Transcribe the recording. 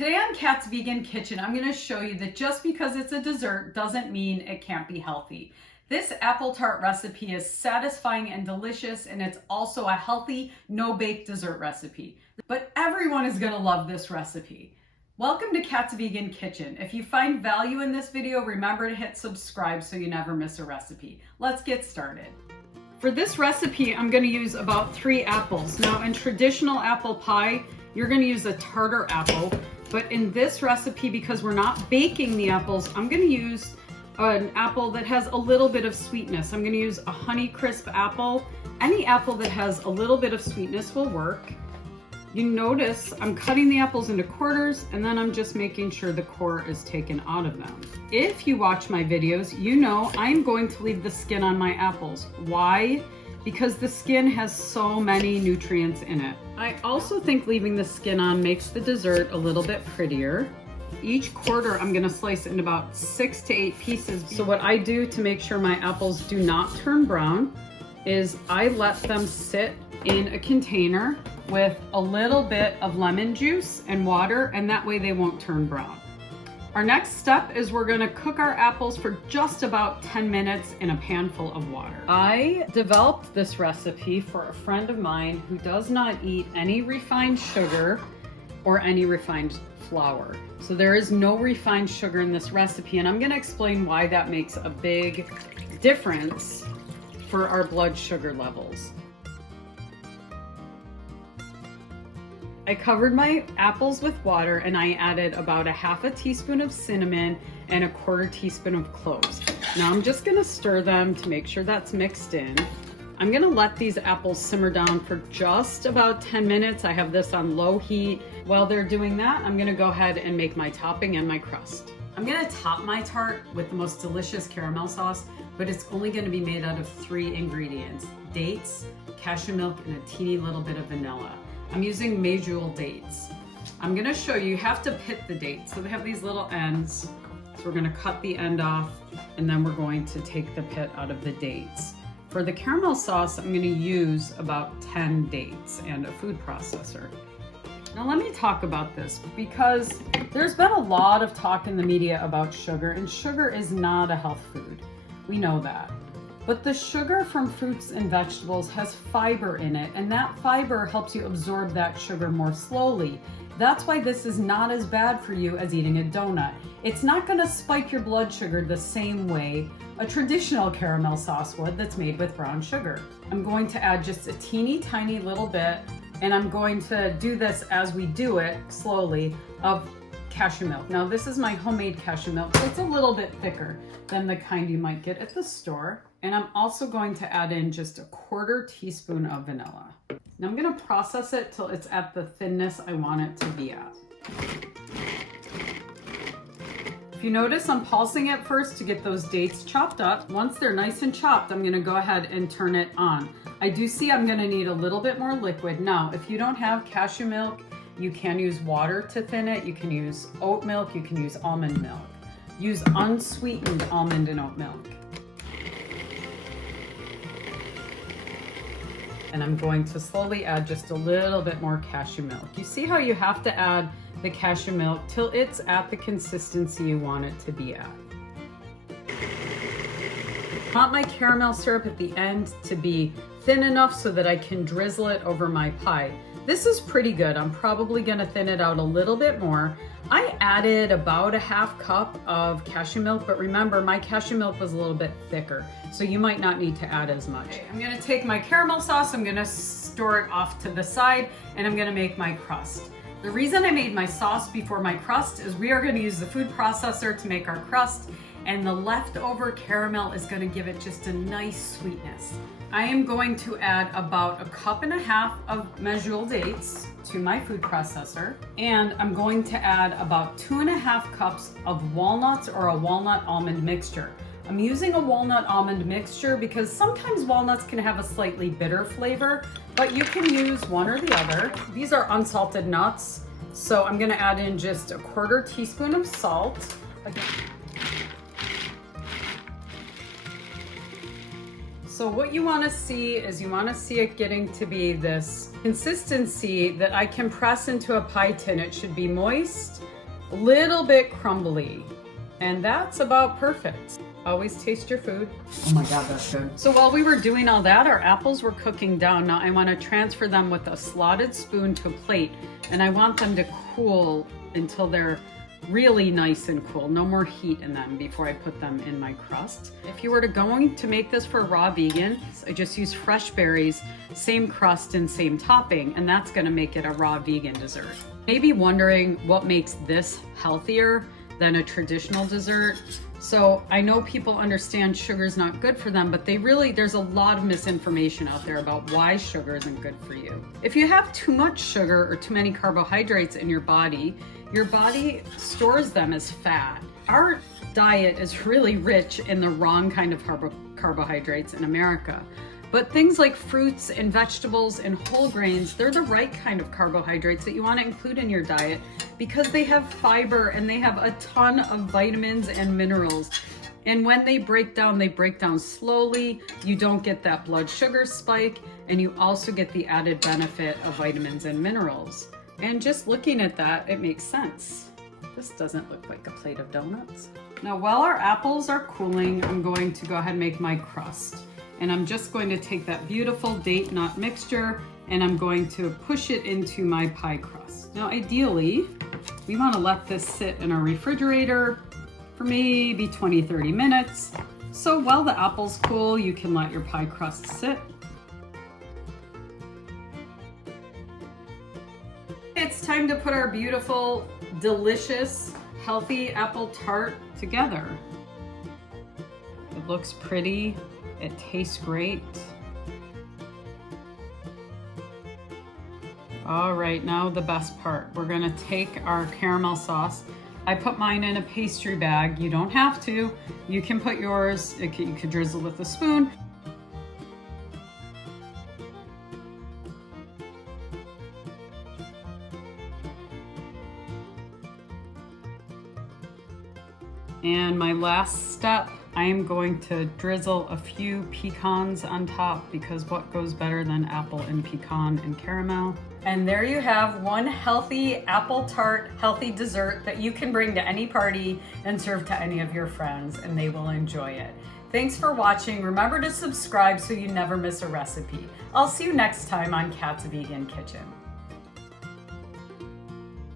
Today on Kat's Vegan Kitchen, I'm going to show you that just because it's a dessert doesn't mean it can't be healthy. This apple tart recipe is satisfying and delicious, and it's also a healthy, no-bake dessert recipe. But everyone is going to love this recipe. Welcome to Kat's Vegan Kitchen. If you find value in this video, remember to hit subscribe so you never miss a recipe. Let's get started. For this recipe, I'm going to use about 3 apples. Now, in traditional apple pie, you're going to use a tartar apple. But in this recipe, because we're not baking the apples, I'm going to use an apple that has a little bit of sweetness. I'm going to use a Honeycrisp apple. Any apple that has a little bit of sweetness will work. You notice I'm cutting the apples into quarters, and then I'm just making sure the core is taken out of them. If you watch my videos, you know I'm going to leave the skin on my apples. Why? Because the skin has so many nutrients in it. I also think leaving the skin on makes the dessert a little bit prettier. Each quarter I'm gonna slice it in about 6 to 8 pieces. So what I do to make sure my apples do not turn brown is I let them sit in a container with a little bit of lemon juice and water, and that way they won't turn brown. Our next step is we're gonna cook our apples for just about 10 minutes in a pan full of water. I developed this recipe for a friend of mine who does not eat any refined sugar or any refined flour. So there is no refined sugar in this recipe, and I'm gonna explain why that makes a big difference for our blood sugar levels. I covered my apples with water, and I added about a half a teaspoon of cinnamon and a quarter teaspoon of cloves. Now I'm just gonna stir them to make sure that's mixed in. I'm gonna let these apples simmer down for just about 10 minutes. I have this on low heat. While they're doing that, I'm gonna go ahead and make my topping and my crust. I'm gonna top my tart with the most delicious caramel sauce, but it's only gonna be made out of 3 ingredients: dates, cashew milk, and a teeny little bit of vanilla. I'm using medjool dates. I'm gonna show you, you have to pit the dates. So they have these little ends. So we're gonna cut the end off, and then we're going to take the pit out of the dates. For the caramel sauce, I'm gonna use about 10 dates and a food processor. Now let me talk about this, because there's been a lot of talk in the media about sugar, and sugar is not a health food. We know that. But the sugar from fruits and vegetables has fiber in it, and that fiber helps you absorb that sugar more slowly. That's why this is not as bad for you as eating a donut. It's not gonna spike your blood sugar the same way a traditional caramel sauce would that's made with brown sugar. I'm going to add just a teeny tiny little bit, and I'm going to do this as we do it slowly, of cashew milk. Now this is my homemade cashew milk, so it's a little bit thicker than the kind you might get at the store. And I'm also going to add in just a quarter teaspoon of vanilla. Now I'm gonna process it till it's at the thinness I want it to be at. If you notice, I'm pulsing it first to get those dates chopped up. Once they're nice and chopped, I'm gonna go ahead and turn it on. I do see I'm gonna need a little bit more liquid. Now, if you don't have cashew milk, you can use water to thin it. You can use oat milk, you can use almond milk. Use unsweetened almond and oat milk. And I'm going to slowly add just a little bit more cashew milk. You see how you have to add the cashew milk till it's at the consistency you want it to be at. I want my caramel syrup at the end to be thin enough so that I can drizzle it over my pie. This is pretty good. I'm probably gonna thin it out a little bit more. I added about a half cup of cashew milk, but remember, my cashew milk was a little bit thicker, so you might not need to add as much. Okay, I'm gonna take my caramel sauce, I'm gonna store it off to the side, and I'm gonna make my crust. The reason I made my sauce before my crust is we are gonna use the food processor to make our crust, and the leftover caramel is gonna give it just a nice sweetness. I am going to add about 1.5 cups of medjool dates to my food processor, and I'm going to add about 2.5 cups of walnuts or a walnut almond mixture. I'm using a walnut almond mixture because sometimes walnuts can have a slightly bitter flavor, but you can use one or the other. These are unsalted nuts, so I'm gonna add in just a quarter teaspoon of salt. So what you want to see is you want to see it getting to be this consistency that I can press into a pie tin. It should be moist, a little bit crumbly, and that's about perfect. Always taste your food. Oh my God, that's good. So while we were doing all that, our apples were cooking down. Now I want to transfer them with a slotted spoon to a plate, and I want them to cool until they're really nice and cool. No more heat in them before I put them in my crust. If you were going to make this for raw vegan, I just use fresh berries, same crust and same topping, and that's gonna make it a raw vegan dessert. Maybe wondering what makes this healthier than a traditional dessert. So I know people understand sugar is not good for them, but there's a lot of misinformation out there about why sugar isn't good for you. If you have too much sugar or too many carbohydrates in your body stores them as fat. Our diet is really rich in the wrong kind of carbohydrates in America. But things like fruits and vegetables and whole grains, they're the right kind of carbohydrates that you want to include in your diet because they have fiber and they have a ton of vitamins and minerals. And when they break down slowly. You don't get that blood sugar spike, and you also get the added benefit of vitamins and minerals. And just looking at that, it makes sense. This doesn't look like a plate of donuts. Now, while our apples are cooling, I'm going to go ahead and make my crust. And I'm just going to take that beautiful date nut mixture and I'm going to push it into my pie crust. Now, ideally, we want to let this sit in our refrigerator for maybe 20-30 minutes. So while the apples cool, you can let your pie crust sit. It's time to put our beautiful, delicious, healthy apple tart together. It looks pretty. It tastes great. All right, now the best part. We're gonna take our caramel sauce. I put mine in a pastry bag. You don't have to. You can put yours, you could drizzle with a spoon. And my last step, I am going to drizzle a few pecans on top because what goes better than apple and pecan and caramel? And there you have one healthy apple tart, healthy dessert that you can bring to any party and serve to any of your friends, and they will enjoy it. Thanks for watching. Remember to subscribe so you never miss a recipe. I'll see you next time on Kat's Vegan Kitchen.